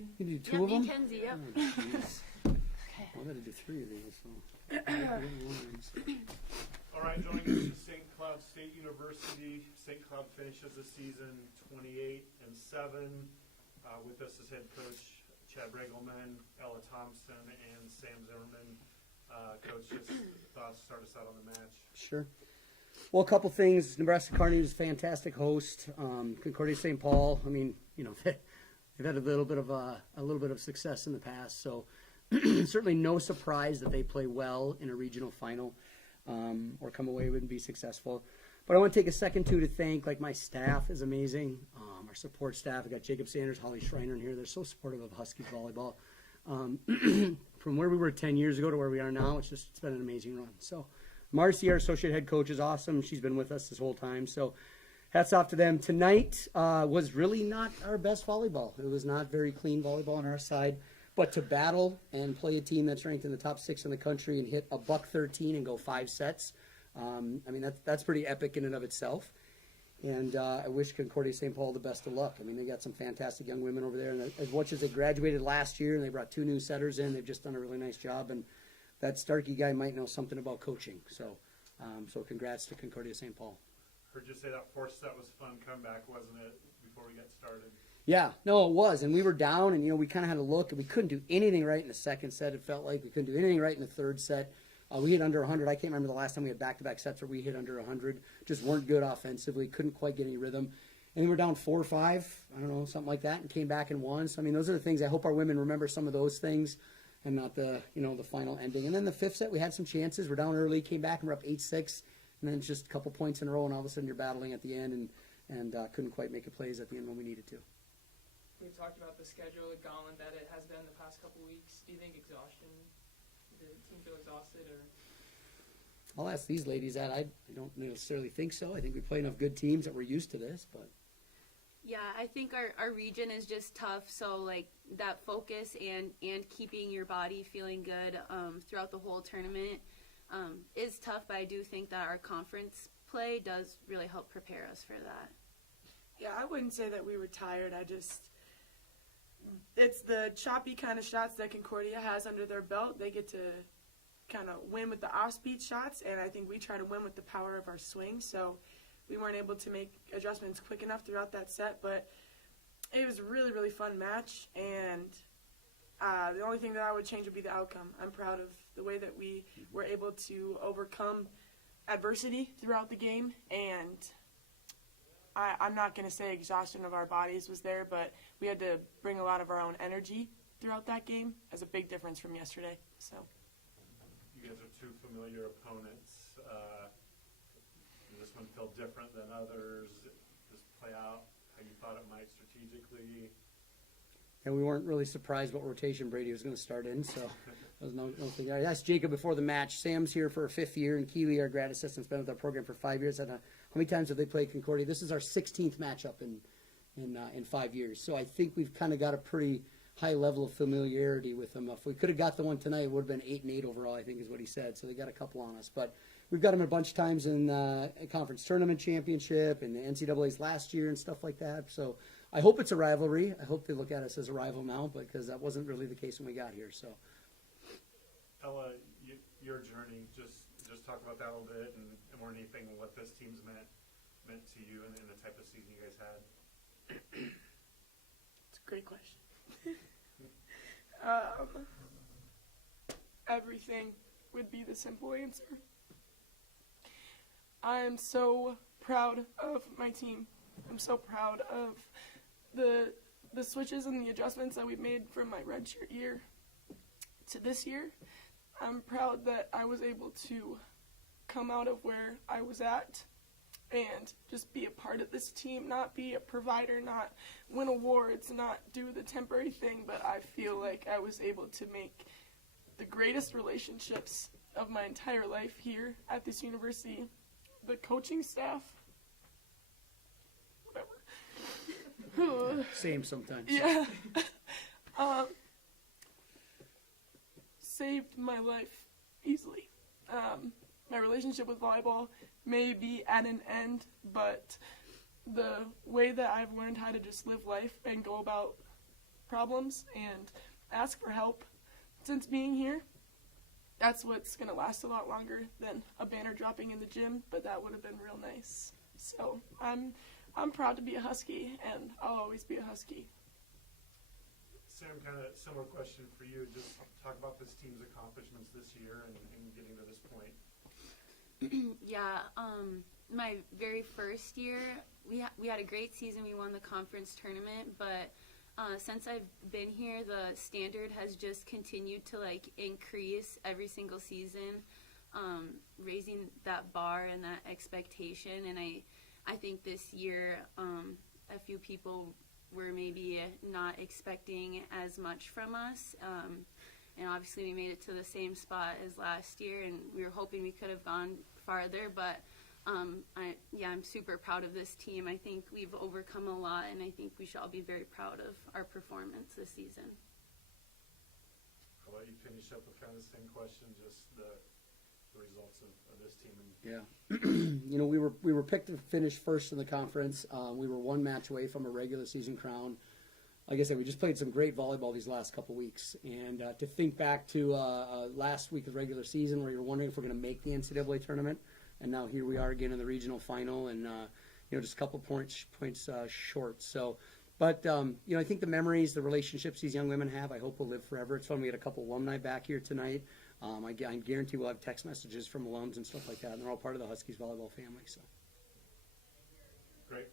Kenzie? You do two of them? Kenzie, yep. Oh, jeez. I got to do three of these. So. All right, joining us is St. Cloud State University. St. Cloud finishes the season 28-7. With us is head coach Chad Regelman, Ella Thompson, and Sam Zimmerman. Coach, just thoughts, start us out on the match. Sure. Well, a couple things. Nebraska Kearney was a fantastic host. Concordia St. Paul. I mean, you know, they've had a little bit of success in the past. So certainly no surprise that they play well in a regional final or come away and be successful. But I want to take a second to thank, like, my staff is amazing. Our support staff. I got Jacob Sanders, Holly Schreiner in here. They're so supportive of Huskies volleyball. From where we were 10 years ago to where we are now, it's been an amazing run. So Marcy, our associate head coach, is awesome. She's been with us this whole time. So hats off to them. Tonight was really not our best volleyball. It was not very clean volleyball on our side. But to battle and play a team that's ranked in the top 6 in the country and hit a $113 and go 5 sets, I mean, that's pretty epic in and of itself. And I wish Concordia St. Paul the best of luck. I mean, they got some fantastic young women over there. And as much as they graduated last year and they brought 2 new setters in, they've just done a really nice job. And that Starkey guy might know something about coaching. So congrats to Concordia St. Paul. Heard you say that fourth set was a fun comeback, wasn't it, before we got started? Yeah, no, it was. And we were down, and, you know, we kind of had to look, and we couldn't do anything right in the second set. It felt like we couldn't do anything right in the third set. We hit under 100. I can't remember the last time we had back-to-back sets where we hit under 100. Just weren't good offensively. Couldn't quite get any rhythm. And we were down 4 or 5, I don't know, something like that, and came back and won. So, I mean, those are the things. I hope our women remember some of those things and not the final ending. And then the fifth set, we had some chances. We're down early, came back, and we're up 8-6. And then just a couple points in a row, and all of a sudden you're battling at the end and couldn't quite make a plays at the end when we needed to. We talked about the schedule at Gauntlet that it has been the past couple weeks. Do you think exhaustion? Did the team feel exhausted, or? I'll ask these ladies that. I don't necessarily think so. I think we play enough good teams that we're used to this. But Yeah, I think our region is just tough. So, like, that focus and keeping your body feeling good throughout the whole tournament is tough. But I do think that our conference play does really help prepare us for that. Yeah, I wouldn't say that we were tired. It's the choppy kind of shots that Concordia has under their belt. They get to kind of win with the off-speed shots, and I think we try to win with the power of our swing. So we weren't able to make adjustments quick enough throughout that set, but it was a really, really fun match, and the only thing that I would change would be the outcome. I'm proud of the way that we were able to overcome adversity throughout the game, and I'm not going to say exhaustion of our bodies was there, but we had to bring a lot of our own energy throughout that game as a big difference from yesterday. So, You guys are 2 familiar opponents. Does this one feel different than others? Just play out how you thought it might strategically? and we weren't really surprised what rotation Brady was going to start in. So there was no thing. I asked Jacob before the match. Sam's here for a 5th year, and Keely, our grad assistant's been with our program for 5 years. How many times have they played Concordia? This is our 16th matchup in 5 years. So I think we've kind of got a pretty high level of familiarity with them. If we could have got the one tonight, it would have been 8-8 overall, I think is what he said. So they got a couple on us. But we've got them a bunch of times in a conference tournament championship and the NCAA's last year and stuff like that. So I hope it's a rivalry. I hope they look at us as a rival now, because that wasn't really the case when we got here. So, Ella, your journey, just talk about that a little bit, and more than anything, what this team's meant to you and the type of season you guys had. it's a great question. Everything would be the simple answer. I am so proud of my team. I'm so proud of the switches and the adjustments that we've made from my redshirt year to this year. I'm proud that I was able to come out of where I was at and just be a part of this team, not be a provider, not win awards, not do the temporary thing, but I feel like I was able to make the greatest relationships of my entire life here at this university. The coaching staff, whatever. same sometimes. Yeah. Saved my life easily. My relationship with volleyball may be at an end, but the way that I've learned how to just live life and go about problems and ask for help. Since being here, that's what's going to last a lot longer than a banner dropping in the gym, but that would have been real nice. So I'm proud to be a Husky, and I'll always be a Husky. Sam, kind of similar question for you. Just talk about this team's accomplishments this year and getting to this point. Yeah, my very first year, we had a great season. We won the conference tournament, but since I've been here, the standard has just continued to increase every single season, raising that bar and that expectation. And I think this year, a few people were maybe not expecting as much from us. And obviously we made it to the same spot as last year, and we were hoping we could have gone farther, but I'm super proud of this team. I think we've overcome a lot, and I think we should all be very proud of our performance this season. I'll let you finish up with kind of the same question, just the results of this team. Yeah, we were picked to finish first in the conference. We were one match away from a regular season crown. Like I said, we just played some great volleyball these last couple weeks, and to think back to last week of regular season where you're wondering if we're going to make the NCAA tournament, and now here we are again in the regional final, and just a couple points short. So, but I think the memories, the relationships these young women have, I hope will live forever. It's fun. We had a couple alumni back here tonight. I guarantee we'll have text messages from alums and stuff like that, and they're all part of the Huskies volleyball family. So. Great.